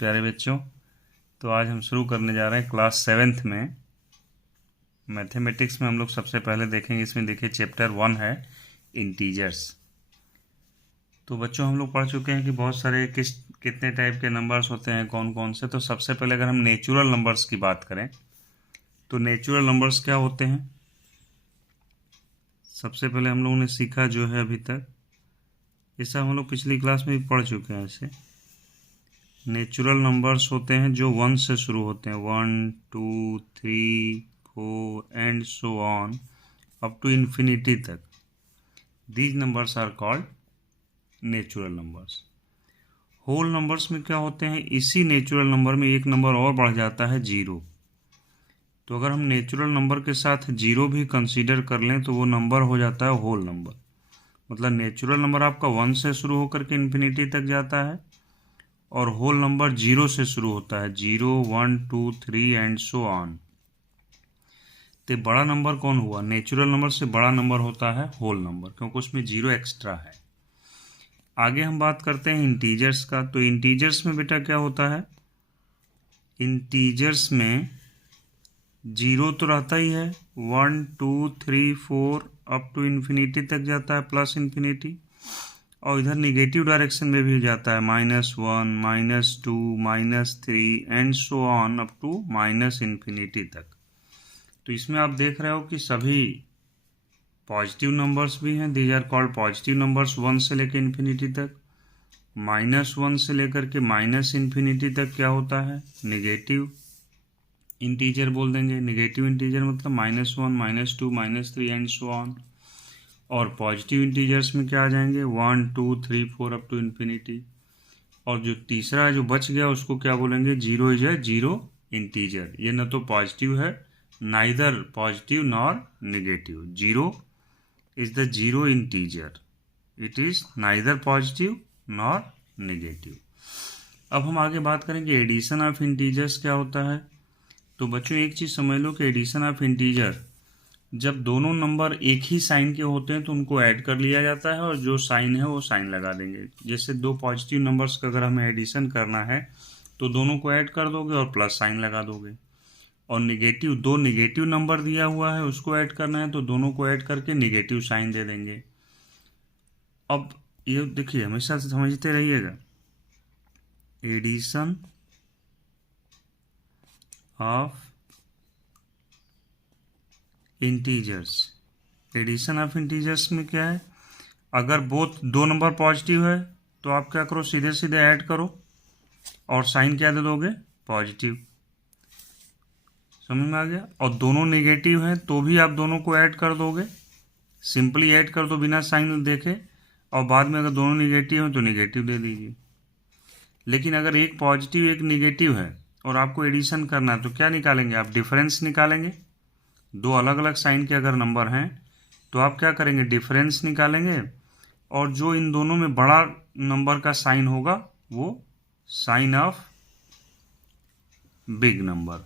प्यारे बच्चों, तो आज हम शुरू करने जा रहे हैं क्लास 7th में मैथमेटिक्स में। हम लोग सबसे पहले देखेंगे, इसमें देखिए चैप्टर 1 है इंटीजर्स। तो बच्चों हम लोग पढ़ चुके हैं कि बहुत सारे कितने टाइप के नंबर्स होते हैं, कौन कौन से। तो सबसे पहले अगर हम नेचुरल नंबर्स की बात करें तो नेचुरल नंबर्स क्या होते हैं। सबसे पहले हम लोगों ने सीखा जो है अभी तक, ये सब हम लोग पिछली क्लास में भी पढ़ चुके हैं। ऐसे नेचुरल नंबर्स होते हैं जो 1 से शुरू होते हैं, 1 2 3 4 and so on up to infinity तक। These numbers are called natural numbers. Whole numbers में क्या होते हैं, इसी नेचुरल नंबर में एक नंबर और बढ़ जाता है, 0। तो अगर हम नेचुरल नंबर के साथ 0 भी कंसीडर कर लें तो वो नंबर हो जाता है होल नंबर। मतलब नेचुरल नंबर आपका 1 से शुरू होकर के इन्फिनिटी तक जाता है और होल नंबर 0 से शुरू होता है, 0 1 2 3 एंड सो ऑन। तो बड़ा नंबर कौन हुआ, नेचुरल नंबर से बड़ा नंबर होता है होल नंबर, क्योंकि उसमें 0 एक्स्ट्रा है। आगे हम बात करते हैं इंटीजर्स का। तो इंटीजर्स में बेटा क्या होता है, इंटीजर्स में 0 तो रहता ही है, 1 2 3 4 अप टू इन्फिनिटी तक जाता है, प्लस इन्फिनिटी। और इधर निगेटिव डायरेक्शन में भी जाता है, -1 -2 -3 and so on up to minus infinity तक। तो इसमें आप देख रहे हो कि सभी पॉजिटिव नंबर्स भी हैं, these are called positive numbers. 1 से लेकर इन्फिनिटी तक, -1 से लेकर के माइनस इन्फिनिटी तक क्या होता है, निगेटिव इंटीजर बोल देंगे। निगेटिव इंटीजर मतलब -1 -2 -3 एंड सो ऑन। और पॉजिटिव इंटीजर्स में क्या आ जाएंगे, 1 2 3 4 अप टू इन्फिनिटी। और जो तीसरा जो बच गया उसको क्या बोलेंगे, 0 इज ए 0 इंटीजर। ये न तो पॉजिटिव है, neither positive nor negative. 0 is the 0 integer, it is neither positive nor negative. अब हम आगे बात करेंगे एडिशन ऑफ इंटीजर्स क्या होता है। तो बच्चों एक चीज़ समझ लो कि एडिशन ऑफ इंटीजर, जब दोनों नंबर एक ही साइन के होते हैं तो उनको ऐड कर लिया जाता है और जो साइन है वो साइन लगा देंगे। जैसे दो पॉजिटिव नंबर्स का अगर हमें एडिशन करना है तो दोनों को ऐड कर दोगे और प्लस साइन लगा दोगे। और निगेटिव, दो निगेटिव नंबर दिया हुआ है उसको ऐड करना है तो दोनों को ऐड करके निगेटिव साइन दे देंगे। अब ये देखिए, हमेशा से समझते रहिएगा, addition of integers. Addition of integers में क्या है, अगर बोथ दो नंबर पॉजिटिव है तो आप क्या करो, सीधे सीधे ऐड करो और साइन क्या दे दोगे, पॉजिटिव। समझ में आ गया। और दोनों नेगेटिव है तो भी आप दोनों को ऐड कर दोगे, सिंपली ऐड कर दो बिना साइन देखे। और बाद में अगर दोनों नेगेटिव हैं तो नेगेटिव दे दीजिए। लेकिन अगर एक पॉजिटिव एक नेगेटिव है और आपको एडिशन करना है तो क्या निकालेंगे आप, डिफरेंस निकालेंगे। दो अलग अलग साइन के अगर नंबर हैं तो आप क्या करेंगे, डिफरेंस निकालेंगे। और जो इन दोनों में बड़ा नंबर का साइन होगा वो साइन ऑफ बिग नंबर।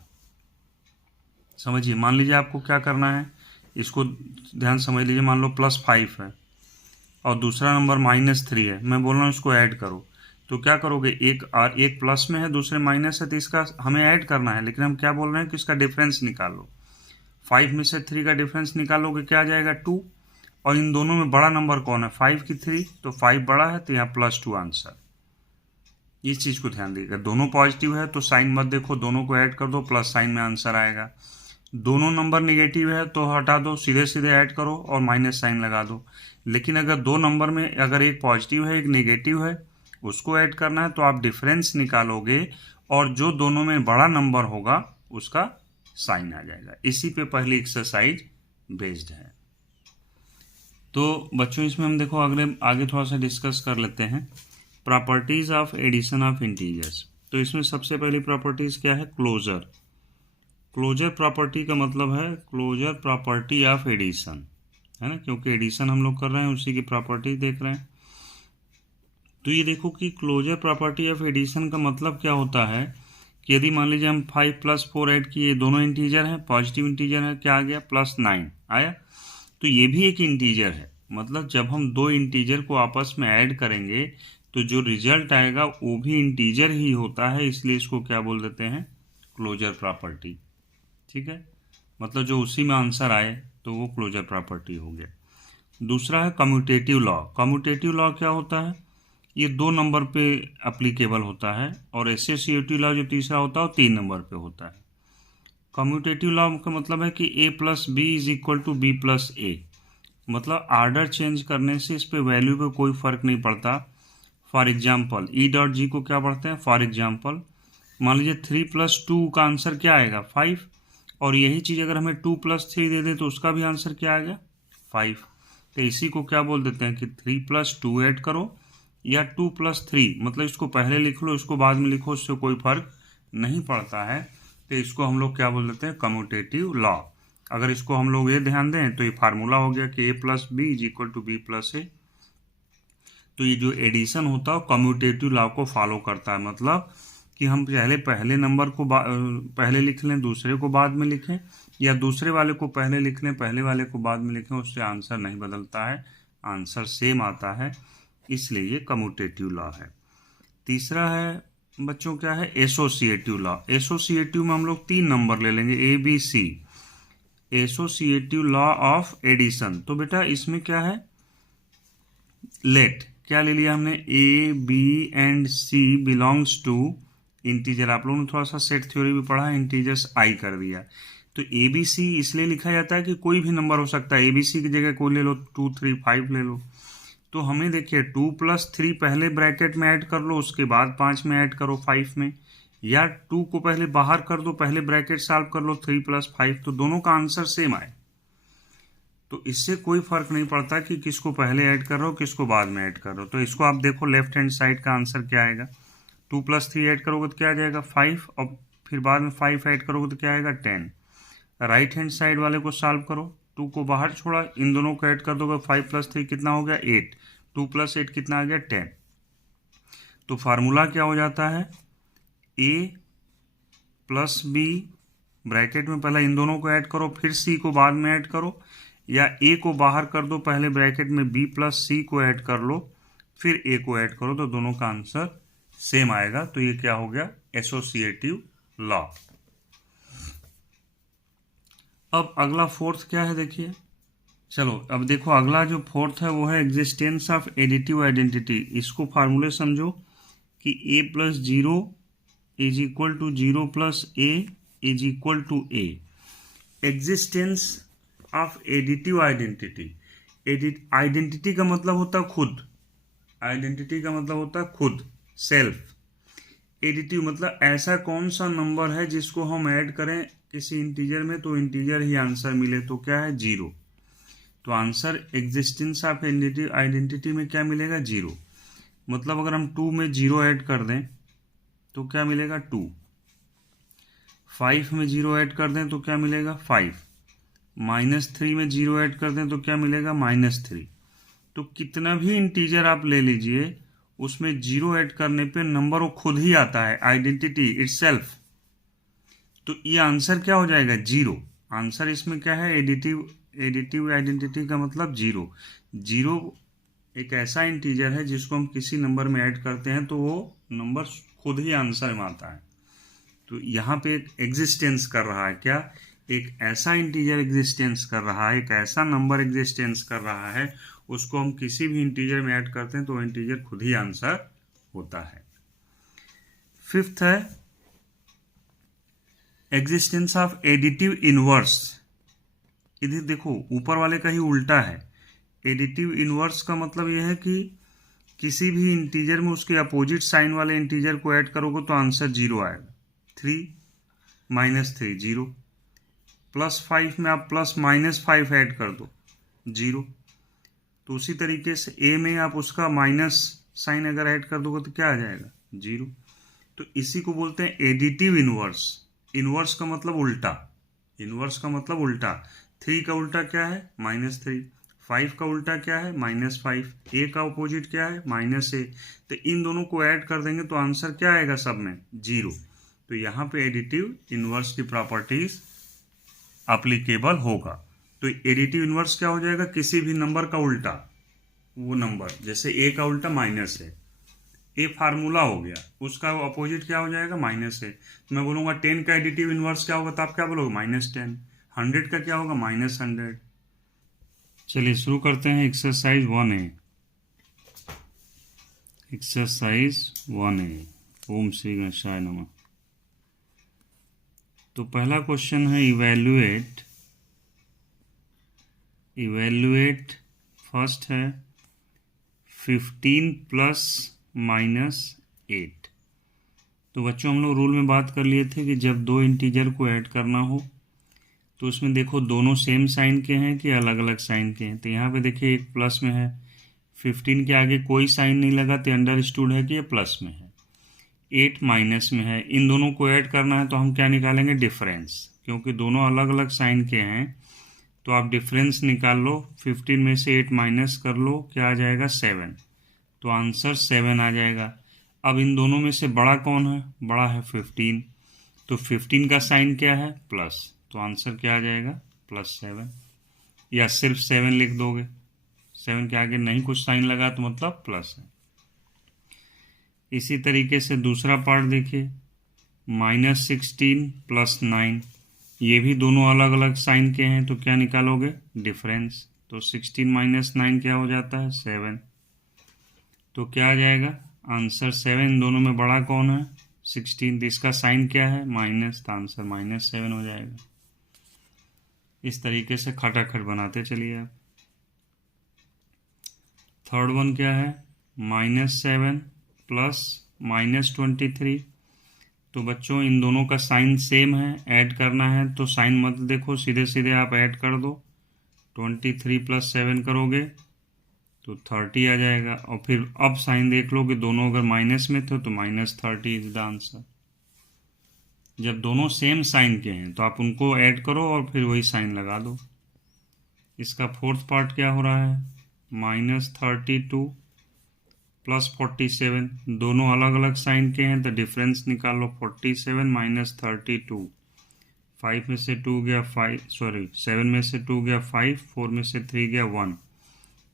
समझिए, मान लीजिए आपको क्या करना है, इसको ध्यान समझ लीजिए। मान लो +5 है और दूसरा नंबर -3 है, मैं बोल रहा हूँ इसको ऐड करो। तो क्या करोगे, एक प्लस में है दूसरे माइनस है, तो इसका हमें ऐड करना है, लेकिन हम क्या बोल रहे हैं कि इसका डिफरेंस निकाल लो। 5 में से 3 का डिफरेंस निकालोगे, क्या आ जाएगा, 2। और इन दोनों में बड़ा नंबर कौन है, 5 की 3, तो 5 बड़ा है तो यहाँ +2 आंसर। इस चीज़ को ध्यान दीजिएगा। दोनों पॉजिटिव है तो साइन मत देखो, दोनों को ऐड कर दो, प्लस साइन में आंसर आएगा। दोनों नंबर निगेटिव है तो हटा दो, सीधे सीधे ऐड करो और माइनस साइन लगा दो। लेकिन अगर दो नंबर में अगर एक पॉजिटिव है एक निगेटिव है, उसको ऐड करना है तो आप डिफरेंस निकालोगे और जो दोनों में बड़ा नंबर होगा उसका साइन आ जाएगा। इसी पे पहली एक्सरसाइज बेस्ड है। तो बच्चों इसमें हम देखो आगे थोड़ा सा डिस्कस कर लेते हैं properties of addition of integers. तो इसमें सबसे पहली प्रॉपर्टीज क्या है, क्लोजर। क्लोजर प्रॉपर्टी का मतलब है क्लोजर प्रॉपर्टी ऑफ एडिशन, है ना, क्योंकि एडिशन हम लोग कर रहे हैं उसी की प्रॉपर्टी देख रहे हैं। तो ये देखो कि क्लोजर प्रॉपर्टी ऑफ एडिशन का मतलब क्या होता है कि यदि मान लीजिए हम 5 + 4 ऐड किए, दोनों इंटीजर हैं, पॉजिटिव इंटीजर है, क्या आ गया, +9 आया। तो ये भी एक इंटीजर है। मतलब जब हम दो इंटीजर को आपस में ऐड करेंगे तो जो रिजल्ट आएगा वो भी इंटीजर ही होता है, इसलिए इसको क्या बोल देते हैं, क्लोजर प्रॉपर्टी। ठीक है, मतलब जो उसी में आंसर आए तो वो क्लोजर प्रॉपर्टी हो गया। दूसरा है कम्यूटेटिव लॉ। कम्यूटेटिव लॉ क्या होता है, ये 2 नंबर पे अप्लीकेबल होता है, और एसोसिएटिव लॉ जो तीसरा होता है वो 3 नंबर पे होता है। कम्यूटेटिव लॉ का मतलब है कि a plus B is equal to B plus A, मतलब आर्डर चेंज करने से इस पे वैल्यू पे कोई फर्क नहीं पड़ता। For example E dot G को क्या पढ़ते हैं, फॉर एग्जाम्पल मान लीजिए 3 + 2 का आंसर क्या आएगा, 5, और यही चीज़ अगर हमें 2 + 3 दे दे तो उसका भी आंसर क्या आएगा, 5। तो इसी को क्या बोल देते हैं कि 3 + 2 ऐड करो, या 2 + 3, मतलब इसको पहले लिख लो इसको बाद में लिखो, उससे कोई फर्क नहीं पड़ता है। तो इसको हम लोग क्या बोल देते हैं, कम्यूटेटिव लॉ। अगर इसको हम लोग ये ध्यान दें तो ये फार्मूला हो गया कि a + b is equal to b + a। तो ये जो एडिशन होता है कम्यूटेटिव लॉ को फॉलो करता है, मतलब कि हम पहले नंबर को पहले लिख लें, दूसरे को बाद में लिखें, या दूसरे वाले को पहले लिख लें, पहले वाले को बाद में लिखें, उससे आंसर नहीं बदलता है, आंसर सेम आता है, इसलिए ये कम्यूटेटिव लॉ है। तीसरा है बच्चों क्या है, एसोसिएटिव लॉ। एसोसिएटिव में हम लोग 3 नंबर ले लेंगे, A B C, associative law of addition. तो बेटा इसमें क्या है, लेट क्या ले लिया हमने, A B and C belongs to integer. आप लोगों ने थोड़ा सा सेट थ्योरी भी पढ़ा है, इंटीजर्स आई कर दिया। तो ए बी सी इसलिए लिखा जाता है कि कोई भी नंबर हो सकता है, ए बी सी की जगह कोई ले लो, 2 3 5 ले लो। तो हमें देखिए 2 + 3 पहले ब्रैकेट में ऐड कर लो, उसके बाद 5 में ऐड करो 5 में, या 2 को पहले बाहर कर दो, पहले ब्रैकेट सॉल्व कर लो 3 + 5, तो दोनों का आंसर सेम आए। तो इससे कोई फर्क नहीं पड़ता कि किसको पहले ऐड कर रहे हो किसको बाद में ऐड कर रहे हो। तो इसको आप देखो लेफ्ट हैंड साइड का आंसर क्या आएगा, 2 + 3 ऐड करोगे तो क्या आ जाएगा 5, और फिर बाद में 5 ऐड करोगे तो क्या आएगा 10। राइट हैंड साइड वाले को सॉल्व करो, 2 को बाहर छोड़ा, इन दोनों को ऐड कर दोगे, 5 + 3 कितना हो गया 8, 2 + 8 कितना आ गया 10। तो फार्मूला क्या हो जाता है, a + b ब्रैकेट में पहले इन दोनों को ऐड करो, फिर c को बाद में ऐड करो, या a को बाहर कर दो, पहले ब्रैकेट में b + c को ऐड कर लो, फिर a को ऐड करो, तो दोनों का आंसर सेम आएगा। तो ये क्या हो गया, एसोसिएटिव लॉ। अब अगला फोर्थ क्या है देखिए, चलो अब देखो अगला जो फोर्थ है वो है एग्जिस्टेंस ऑफ एडिटिव आइडेंटिटी। इसको फार्मूले समझो कि a + 0 is equal to 0 + a is equal to a। Existence of additive identity, identity का मतलब होता है खुद, आइडेंटिटी का मतलब होता है खुद, सेल्फ। एडिटिव मतलब ऐसा कौन सा नंबर है जिसको हम ऐड करें किसी इंटीजर में तो इंटीजर ही आंसर मिले, तो क्या है 0। तो answer existence of additive identity में क्या मिलेगा 0। मतलब अगर हम 2 में 0 ऐड कर दें तो क्या मिलेगा 2, 5 में 0 ऐड कर दें तो क्या मिलेगा 5, -3 में 0 ऐड कर दें तो क्या मिलेगा -3। तो कितना भी इंटीजर आप ले लीजिए उसमें 0 ऐड करने पे नंबर वो खुद ही आता है, आइडेंटिटी इटसेल्फ। तो ये आंसर क्या हो जाएगा 0। आंसर इसमें क्या है, एडिटिव आइडेंटिटी का मतलब 0। 0 एक ऐसा इंटीजर है जिसको हम किसी नंबर में ऐड करते हैं तो वो नंबर खुद ही आंसर में आता है। तो यहाँ पे एक एग्जिस्टेंस कर रहा है, क्या, एक ऐसा इंटीजर एग्जिस्टेंस कर रहा है, एक ऐसा नंबर एग्जिस्टेंस कर रहा है, उसको हम किसी भी इंटीजर में ऐड करते हैं तो इंटीजर खुद ही आंसर होता है। फिफ्थ है एग्जिस्टेंस ऑफ एडिटिव इनवर्स। इधर देखो ऊपर वाले का ही उल्टा है। एडिटिव इनवर्स का मतलब यह है कि किसी भी इंटीजर में उसके अपोजिट साइन वाले इंटीजर को ऐड करोगे तो आंसर 0 आएगा। 3 - 3 0, +5 में आप +-5 ऐड कर दो 0। तो उसी तरीके से ए में आप उसका माइनस साइन अगर ऐड कर दोगे तो क्या आ जाएगा 0। तो इसी को बोलते हैं एडिटिव इनवर्स। इनवर्स का मतलब उल्टा, इनवर्स का मतलब उल्टा। 3 का उल्टा क्या है -3, 5 का उल्टा क्या है -5, ए का अपोजिट क्या है -a। तो इन दोनों को ऐड कर देंगे तो आंसर क्या आएगा सब में 0। तो यहाँ पे एडिटिव इनवर्स की प्रॉपर्टीज एप्लीकेबल होगा। तो एडिटिव इनवर्स क्या हो जाएगा, किसी भी नंबर का उल्टा, वो नंबर जैसे a का उल्टा माइनस है, ए फार्मूला हो गया, उसका अपोजिट क्या हो जाएगा, माइनस ए। तो मैं बोलूँगा 10 का एडिटिव इन्वर्स क्या होगा, तो आप क्या बोलोगे, -10। 100 का क्या होगा, -100। चलिए शुरू करते हैं एक्सरसाइज 1A। एक्सरसाइज 1A, ओम श्री गणेशाय नमः। तो पहला क्वेश्चन है इवेल्युएट फर्स्ट है 15 ± 8। तो बच्चों हम लोग रूल में बात कर लिए थे कि जब दो इंटीजर को ऐड करना हो तो उसमें देखो दोनों सेम साइन के हैं कि अलग अलग साइन के हैं। तो यहाँ पे देखिए एक प्लस में है, 15 के आगे कोई साइन नहीं लगा तो अंडरस्टूड है कि ये प्लस में है। 8 माइनस में है, इन दोनों को ऐड करना है तो हम क्या निकालेंगे, डिफरेंस। क्योंकि दोनों अलग अलग साइन के हैं तो आप डिफरेंस निकाल लो। 15 में से 8 माइनस कर लो, क्या आ जाएगा, 7। तो आंसर 7 आ जाएगा। अब इन दोनों में से बड़ा कौन है, बड़ा है 15। तो 15 का साइन क्या है, प्लस। तो आंसर क्या आ जाएगा, +7। या सिर्फ 7 लिख दोगे, 7 के आगे नहीं कुछ साइन लगा तो मतलब प्लस है। इसी तरीके से दूसरा पार्ट देखिए, -16 + 9। ये भी दोनों अलग अलग साइन के हैं तो क्या निकालोगे, डिफरेंस। तो 16 - 9 क्या हो जाता है, 7। तो क्या आ जाएगा, आंसर 7। इन दोनों में बड़ा कौन है, 16। तो इसका साइन क्या है, माइनस, तो आंसर -7 हो जाएगा। इस तरीके से खटाखट बनाते चलिए आप। थर्ड वन क्या है, -7 + -23। तो बच्चों इन दोनों का साइन सेम है, ऐड करना है तो साइन मत देखो, सीधे सीधे आप ऐड कर दो। 23 + 7 करोगे तो 30 आ जाएगा। और फिर अब साइन देख लो कि दोनों अगर माइनस में थे तो -30 इज द आंसर। जब दोनों सेम साइन के हैं तो आप उनको ऐड करो और फिर वही साइन लगा दो। इसका फोर्थ पार्ट क्या हो रहा है, -32 + 47। दोनों अलग अलग साइन के हैं तो डिफरेंस निकाल लो। 47 - 32, 5 में से 2 गया 5, सॉरी 7 में से 2 गया 5, 4 में से 3 गया 1।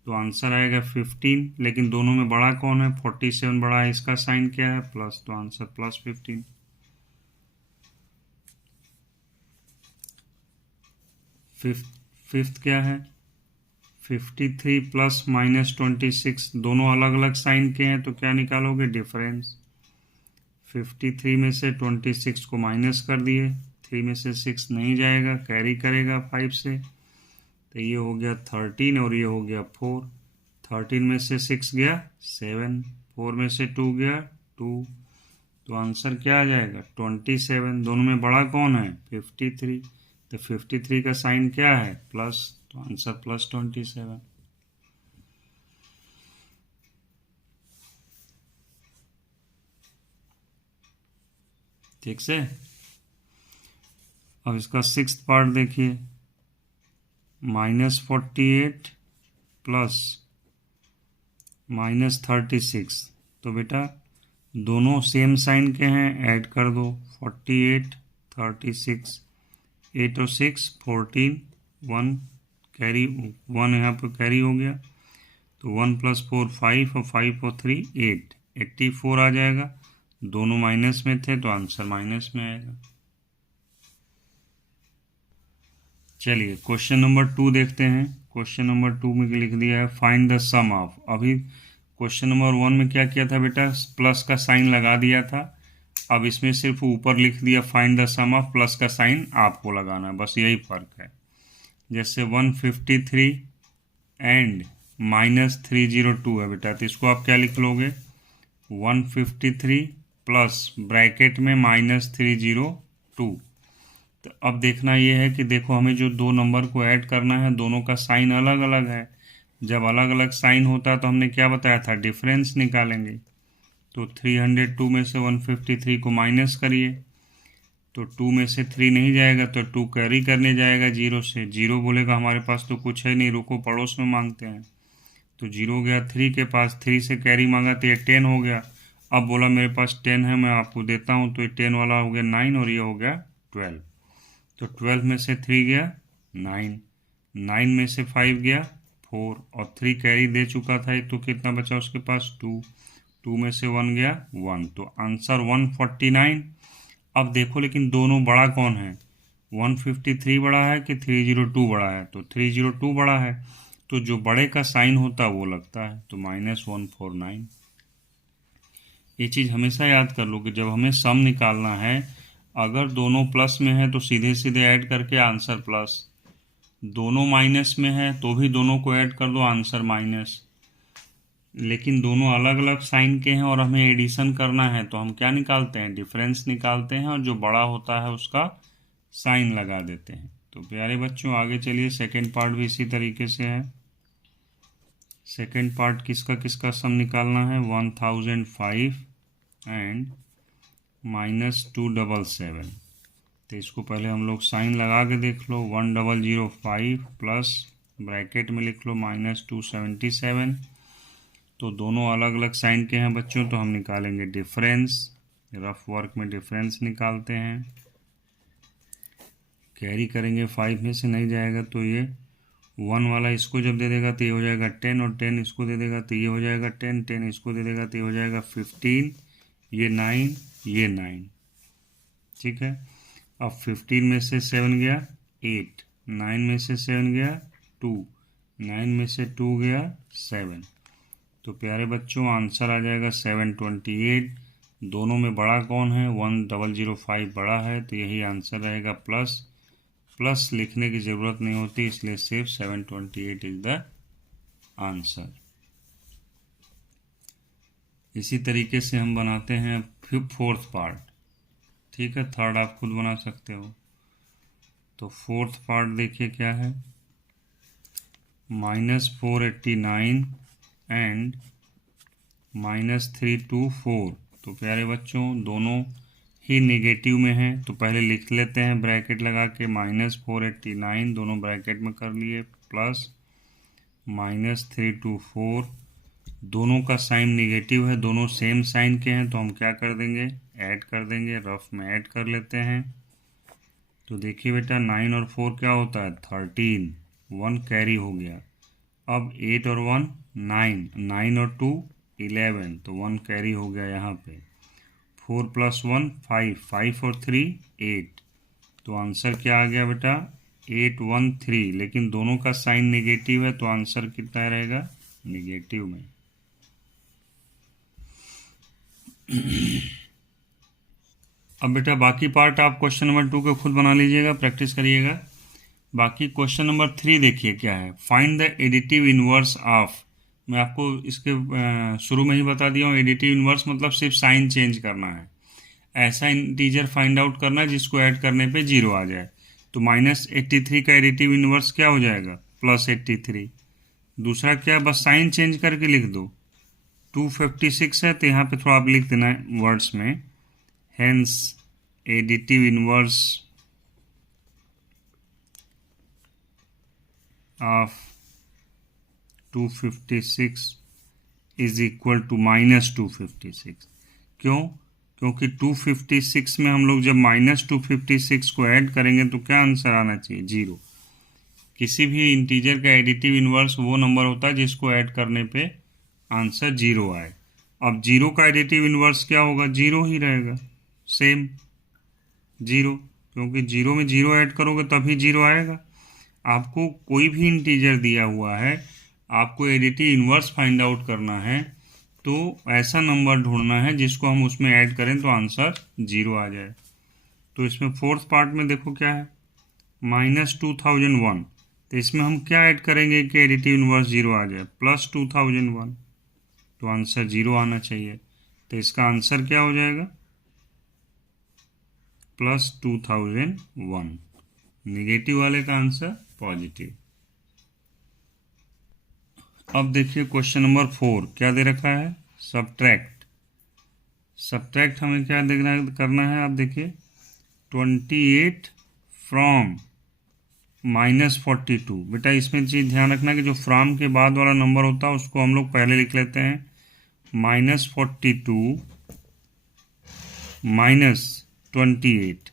तो आंसर आएगा 15। लेकिन दोनों में बड़ा कौन है, 47 बड़ा है, इसका साइन क्या है, प्लस। तो आंसर +15। फिफ्थ क्या है, 53 + -26। दोनों अलग अलग साइन के हैं तो क्या निकालोगे, डिफरेंस। 53 में से 26 को माइनस कर दिए, 3 में से 6 नहीं जाएगा, कैरी करेगा 5 से। तो ये हो गया 13 और ये हो गया 4। 13 में से 6 गया 7, 4 में से 2 गया 2। तो आंसर क्या आ जाएगा, 27। दोनों में बड़ा कौन है, 53। तो 53 का साइन क्या है, प्लस। तो आंसर +27। ठीक से। अब इसका सिक्स्थ पार्ट देखिए, -48 + -36। तो बेटा दोनों सेम साइन के हैं, ऐड कर दो। 48 36, 8 और 6 14, 1 कैरी, 1 यहाँ पर कैरी हो गया। तो 1 + 4 5 और 5 और 3 8, 84 आ जाएगा। दोनों माइनस में थे तो आंसर माइनस में आएगा। चलिए क्वेश्चन नंबर 2 देखते हैं। क्वेश्चन नंबर 2 में लिख दिया है फाइंड द सम ऑफ। अभी क्वेश्चन नंबर 1 में क्या किया था बेटा, प्लस का साइन लगा दिया था। अब इसमें सिर्फ ऊपर लिख दिया find the sum of, plus का साइन आपको लगाना है, बस यही फर्क है। जैसे 153 एंड -302 है बेटा, तो इसको आप क्या लिख लोगे, 153 प्लस ब्रैकेट में -302। तो अब देखना ये है कि देखो हमें जो दो नंबर को ऐड करना है दोनों का साइन अलग अलग है। जब अलग अलग साइन होता है तो हमने क्या बताया था, डिफरेंस निकालेंगे। तो 302 में से 153 को माइनस करिए, तो 2 में से 3 नहीं जाएगा तो 2 कैरी करने जाएगा 0 से। 0 बोलेगा हमारे पास तो कुछ है नहीं, रुको पड़ोस में मांगते हैं। तो 0 गया 3 के पास, 3 से कैरी मांगा तो ये 10 हो गया। अब बोला मेरे पास 10 है, मैं आपको देता हूँ, तो ये 10 वाला हो गया 9 और ये हो गया 12। तो 12 में से 3 गया 9, 9 में से 5 गया 4 और 3 कैरी दे चुका था, तो कितना बचा उसके पास 2। 2 में से 1 गया 1, तो आंसर 149। अब देखो लेकिन दोनों बड़ा कौन है, 153 बड़ा है कि 302 बड़ा है, तो 302 बड़ा है, तो जो बड़े का साइन होता है वो लगता है, तो -149। ये चीज़ हमेशा याद कर लो कि जब हमें सम निकालना है, अगर दोनों प्लस में है तो सीधे सीधे ऐड करके आंसर प्लस, दोनों माइनस में है तो भी दोनों को ऐड कर दो आंसर माइनस। लेकिन दोनों अलग अलग साइन के हैं और हमें एडिशन करना है, तो हम क्या निकालते हैं, डिफरेंस निकालते हैं, और जो बड़ा होता है उसका साइन लगा देते हैं। तो प्यारे बच्चों आगे चलिए, सेकेंड पार्ट भी इसी तरीके से है। सेकेंड पार्ट किसका किसका सम निकालना है, 1005 एंड -277। तो इसको पहले हम लोग साइन लगा के देख लो, 1005 प्लस ब्रैकेट में लिख लो -277। तो दोनों अलग अलग साइन के हैं बच्चों, तो हम निकालेंगे डिफरेंस, रफ वर्क में डिफरेंस निकालते हैं, कैरी करेंगे, 5 में से नहीं जाएगा तो ये 1 वाला इसको जब दे देगा तो ये हो जाएगा 10, और 10 इसको दे देगा तो ये हो जाएगा 10, 10 इसको दे देगा तो ये हो जाएगा 15, ये 9, ये 9, ठीक है। अब 15 में से 7 गया 8, 9 में से 7 गया 2, 9 में से 2 गया 7, तो प्यारे बच्चों आंसर आ जाएगा 728। दोनों में बड़ा कौन है, 1005 बड़ा है, तो यही आंसर रहेगा। प्लस प्लस लिखने की ज़रूरत नहीं होती, इसलिए सिर्फ 728 इज द आंसर। इसी तरीके से हम बनाते हैं फोर्थ पार्ट, ठीक है, थर्ड आप खुद बना सकते हो। तो फोर्थ पार्ट देखिए क्या है, -489 एंड -324। तो प्यारे बच्चों दोनों ही नेगेटिव में है, तो पहले लिख लेते हैं ब्रैकेट लगा के, -489 दोनों ब्रैकेट में कर लिए, प्लस -324, दोनों का साइन नेगेटिव है, दोनों सेम साइन के हैं, तो हम क्या कर देंगे, ऐड कर देंगे, रफ में ऐड कर लेते हैं। तो देखिए बेटा 9 और 4 क्या होता है, 13, 1 कैरी हो गया। अब 8 और 1 9, 9 और 2 11, तो 1 कैरी हो गया यहाँ पे। 4 + 1 5, 5 और 3 8, तो आंसर क्या आ गया बेटा 813। लेकिन दोनों का साइन नेगेटिव है, तो आंसर कितना रहेगा, नेगेटिव में। अब बेटा बाकी पार्ट आप क्वेश्चन नंबर 2 के खुद बना लीजिएगा, प्रैक्टिस करिएगा। बाकी क्वेश्चन नंबर 3 देखिए क्या है, find the additive inverse of. मैं आपको इसके शुरू में ही बता दिया हूँ, एडिटिव इनवर्स मतलब सिर्फ साइन चेंज करना है, ऐसा इंटीजर फाइंड आउट करना है जिसको ऐड करने पे 0 आ जाए। तो -83 का एडिटिव इनवर्स क्या हो जाएगा, +83। दूसरा क्या, बस साइन चेंज करके लिख दो, 256 है तो यहाँ पे थोड़ा आप लिख देना है वर्ड्स में, hence additive inverse of 256 is equal to -256। क्यों, क्योंकि 256 में हम लोग जब -256 को ऐड करेंगे तो क्या आंसर आना चाहिए, 0। किसी भी इंटीजर का एडिटिव इनवर्स वो नंबर होता है जिसको ऐड करने पे आंसर 0 आए। अब 0 का एडिटिव इनवर्स क्या होगा, 0 ही रहेगा, सेम 0, क्योंकि 0 में 0 ऐड करोगे तभी 0 आएगा। आपको कोई भी इंटीजर दिया हुआ है, आपको एडिटिव इनवर्स फाइंड आउट करना है, तो ऐसा नंबर ढूंढना है जिसको हम उसमें ऐड करें तो आंसर 0 आ जाए। तो इसमें फोर्थ पार्ट में देखो क्या है, -2001, तो इसमें हम क्या ऐड करेंगे कि एडिटिव इनवर्स 0 आ जाए, +2001, तो आंसर 0 आना चाहिए। तो इसका आंसर क्या हो जाएगा, +2001, नेगेटिव वाले का आंसर पॉजिटिव। अब देखिए क्वेश्चन नंबर 4 क्या दे रखा है, सब्ट्रैक्ट। सब्ट्रैक्ट हमें क्या करना है, आप देखिए 28 फ्रॉम -42। बेटा इसमें चीज़ ध्यान रखना कि जो फ्रॉम के बाद वाला नंबर होता है उसको हम लोग पहले लिख लेते हैं, -42 -28।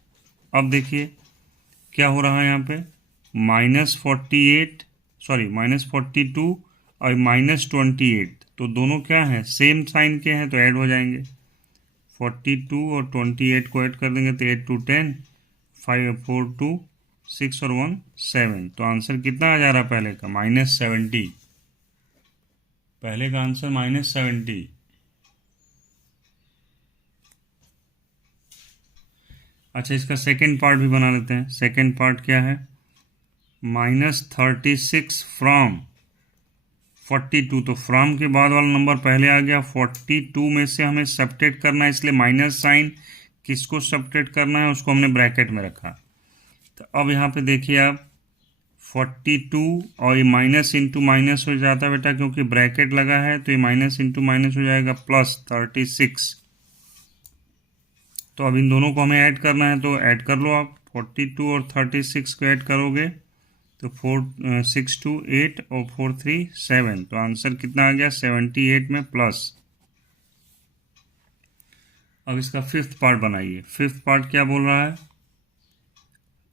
अब देखिए क्या हो रहा है यहाँ पे, -42 और -28, तो दोनों क्या हैं, सेम साइन के हैं तो ऐड हो जाएंगे। 42 और 28 को ऐड कर देंगे तो 8 2 10, 5 4 2 6 और 1 7। तो आंसर कितना आ जा रहा है पहले का, -70। पहले का आंसर -70। अच्छा, इसका सेकेंड पार्ट भी बना लेते हैं। सेकेंड पार्ट क्या है, -36 फ्रॉम 42। तो फ्रॉम के बाद वाला नंबर पहले आ गया। 42 में से हमें सब्ट्रैक्ट करना है, इसलिए माइनस साइन किसको सब्ट्रैक्ट करना है, उसको हमने ब्रैकेट में रखा। तो अब यहाँ पे देखिए आप, 42 और ये माइनस इंटू माइनस हो जाता है बेटा, क्योंकि ब्रैकेट लगा है तो ये माइनस इंटू माइनस हो जाएगा +36। तो अब इन दोनों को हमें ऐड करना है, तो ऐड कर लो आप। 42 और 36 को ऐड करोगे तो 4 6 2 8 और 4 3 7। तो आंसर कितना आ गया, 78 में प्लस। अब इसका फिफ्थ पार्ट बनाइए। फिफ्थ पार्ट क्या बोल रहा है,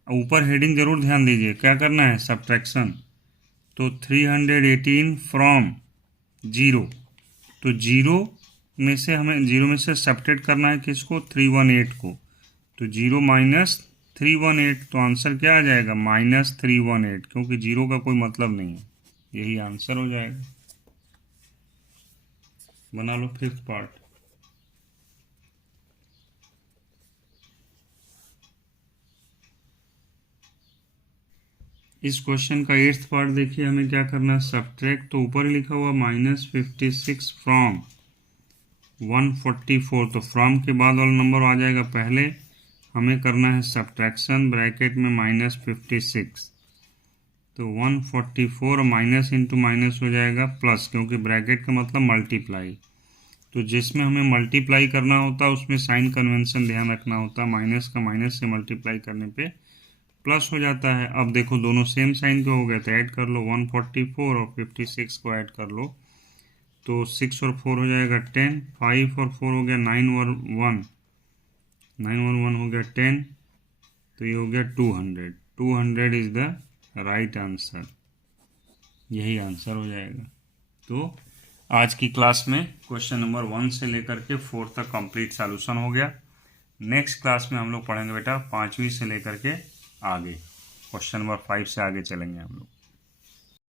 ऊपर हेडिंग जरूर ध्यान दीजिए, क्या करना है, सब्ट्रैक्शन। तो 318 फ्रॉम 0, तो 0 में से हमें 0 में से सब्ट्रैक्ट करना है किसको, 318 को। तो 0 - 318, तो आंसर क्या आ जाएगा, -318, क्योंकि 0 का कोई मतलब नहीं है, यही आंसर हो जाएगा। बना लो फिफ्थ पार्ट। इस क्वेश्चन का एट्थ पार्ट देखिए, हमें क्या करना है, सब्ट्रैक्ट। तो ऊपर लिखा हुआ -56 फ्रॉम 144, तो फ्रॉम के बाद वाला नंबर आ जाएगा पहले, हमें करना है सब्ट्रैक्शन, ब्रैकेट में -56। तो 144 माइनस इंटू माइनस हो जाएगा प्लस, क्योंकि ब्रैकेट का मतलब मल्टीप्लाई। तो जिसमें हमें मल्टीप्लाई करना होता है उसमें साइन कन्वेंशन ध्यान रखना होता है, माइनस का माइनस से मल्टीप्लाई करने पे प्लस हो जाता है। अब देखो दोनों सेम साइन के हो गए तो ऐड कर लो, 144 और 56 को ऐड कर लो, तो 6 और 4 हो जाएगा 10, 5 और 4 हो गया 9 और 1, 9 और 1 हो गया 10, तो ये हो गया 200। 200 इज द राइट आंसर, यही आंसर हो जाएगा। तो आज की क्लास में क्वेश्चन नंबर 1 से लेकर के 4 तक कंप्लीट सॉल्यूशन हो गया। नेक्स्ट क्लास में हम लोग पढ़ेंगे बेटा 5वीं से लेकर के आगे, क्वेश्चन नंबर 5 से आगे चलेंगे हम लोग।